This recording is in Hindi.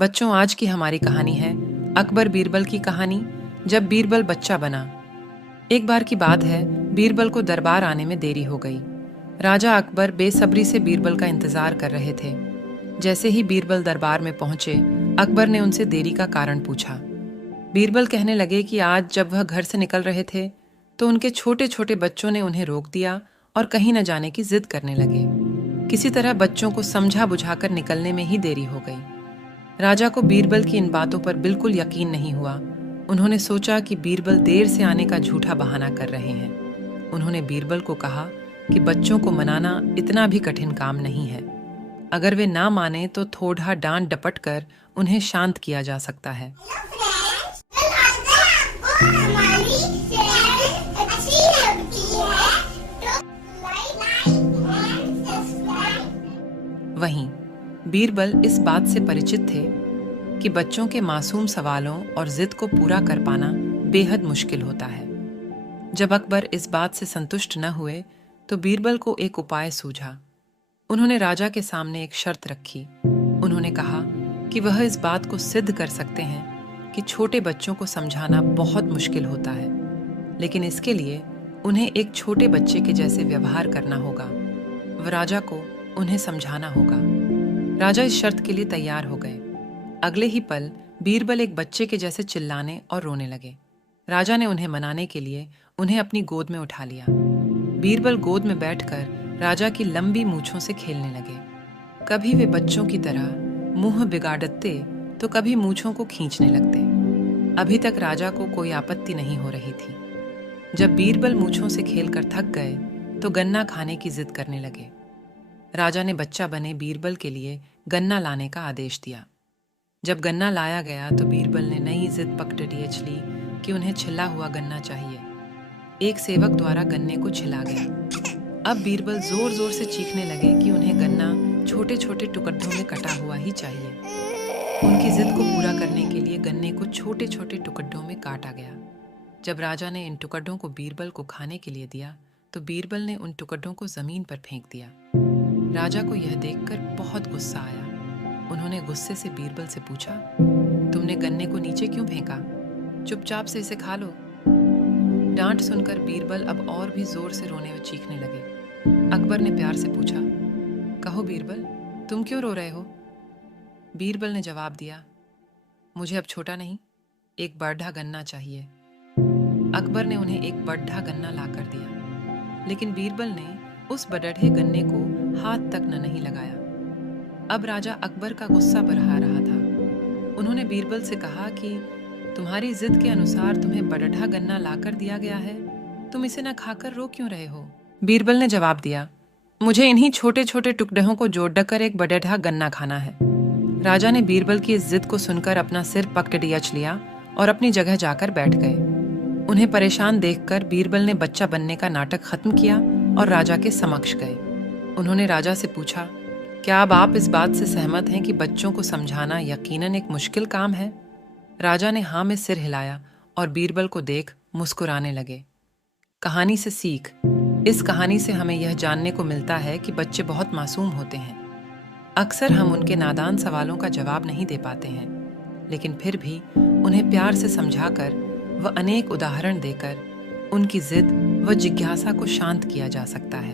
बच्चों, आज की हमारी कहानी है अकबर बीरबल की कहानी, जब बीरबल बच्चा बना। एक बार की बात है, बीरबल को दरबार आने में देरी हो गई। राजा अकबर बेसब्री से बीरबल का इंतजार कर रहे थे। जैसे ही बीरबल दरबार में पहुंचे, अकबर ने उनसे देरी का कारण पूछा। बीरबल कहने लगे कि आज जब वह घर से निकल रहे थे तो उनके छोटे छोटे बच्चों ने उन्हें रोक दिया और कहीं न जाने की जिद करने लगे। किसी तरह बच्चों को समझा बुझाकर निकलने में ही देरी हो गई। राजा को बीरबल की इन बातों पर बिल्कुल यकीन नहीं हुआ। उन्होंने सोचा कि बीरबल देर से आने का झूठा बहाना कर रहे हैं। उन्होंने बीरबल को कहा कि बच्चों को मनाना इतना भी कठिन काम नहीं है। अगर वे ना माने तो थोड़ा डांट डपट कर उन्हें शांत किया जा सकता है। वहीं बीरबल इस बात से परिचित थे कि बच्चों के मासूम सवालों और जिद को पूरा कर पाना बेहद मुश्किल होता है। जब अकबर इस बात से संतुष्ट न हुए तो बीरबल को एक उपाय सूझा। उन्होंने राजा के सामने एक शर्त रखी। उन्होंने कहा कि वह इस बात को सिद्ध कर सकते हैं कि छोटे बच्चों को समझाना बहुत मुश्किल होता है, लेकिन इसके लिए उन्हें एक छोटे बच्चे के जैसे व्यवहार करना होगा। वह राजा को उन्हें समझाना होगा। राजा इस शर्त के लिए तैयार हो गए। अगले ही पल बीरबल एक बच्चे के जैसे चिल्लाने और रोने लगे। राजा ने उन्हें मनाने के लिए उन्हें अपनी गोद में उठा लिया। बीरबल गोद में बैठकर राजा की लंबी मूंछों से खेलने लगे। कभी वे बच्चों की तरह मुंह बिगाड़ते तो कभी मूंछों को खींचने लगते। अभी तक राजा को कोई आपत्ति नहीं हो रही थी। जब बीरबल मूंछों से खेलकर थक गए तो गन्ना खाने की जिद करने लगे। राजा ने बच्चा बने बीरबल के लिए गन्ना लाने का आदेश दिया। जब गन्ना लाया गया तो बीरबल ने नई जिद पकड़ ली कि उन्हें छिला हुआ गन्ना चाहिए। एक सेवक द्वारा गन्ने को छिला गया। अब बीरबल जोर जोर से चीखने लगे कि उन्हें गन्ना छोटे छोटे टुकड़ों में कटा हुआ ही चाहिए। उनकी जिद को पूरा करने के लिए गन्ने को छोटे छोटे टुकड़ों में काटा गया। जब राजा ने इन टुकड़ों को बीरबल को खाने के लिए दिया तो बीरबल ने उन टुकड़ों को जमीन पर फेंक दिया। राजा को यह देखकर बहुत गुस्सा आया। उन्होंने गुस्से से बीरबल से पूछा, तुमने गन्ने को नीचे क्यों फेंका? चुपचाप से इसे खा लो। डांट सुनकर बीरबल अब और भी जोर से रोने व चीखने लगे। अकबर ने प्यार से पूछा, कहो बीरबल, तुम क्यों रो रहे हो? बीरबल ने जवाब दिया, मुझे अब छोटा नहीं, एक बड़ा गन्ना चाहिए। अकबर ने उन्हें एक बड़ा गन्ना लाकर दिया, लेकिन बीरबल ने उस बड़े गन्ने को हाथ तक न नहीं लगाया। अब राजा अकबर का गुस्सा बढ़ा रहा था। उन्होंने बीरबल से कहा कि तुम्हारी जिद के अनुसार तुम्हें बड़ा गन्ना लाकर दिया गया है, तुम इसे न खाकर रो क्यों रहे हो? बीरबल ने जवाब दिया, मुझे इन्हीं छोटे छोटे टुकड़ों को जोड़कर एक बड़ा गन्ना खाना है। राजा ने बीरबल की इस जिद को सुनकर अपना सिर पकड़ लिया और अपनी जगह जाकर बैठ गए। उन्हें परेशान देखकर बीरबल ने बच्चा बनने का नाटक खत्म किया और राजा के समक्ष गए। उन्होंने राजा से पूछा, क्या अब आप इस बात से सहमत हैं कि बच्चों को समझाना यकीनन एक मुश्किल काम है? राजा ने हाँ में सिर हिलाया और बीरबल को देख मुस्कुराने लगे। कहानी से सीख। इस कहानी से हमें यह जानने को मिलता है कि बच्चे बहुत मासूम होते हैं। अक्सर हम उनके नादान सवालों का जवाब नहीं दे पाते हैं, लेकिन फिर भी उन्हें प्यार से समझाकर व अनेक उदाहरण देकर उनकी जिद व जिज्ञासा को शांत किया जा सकता है।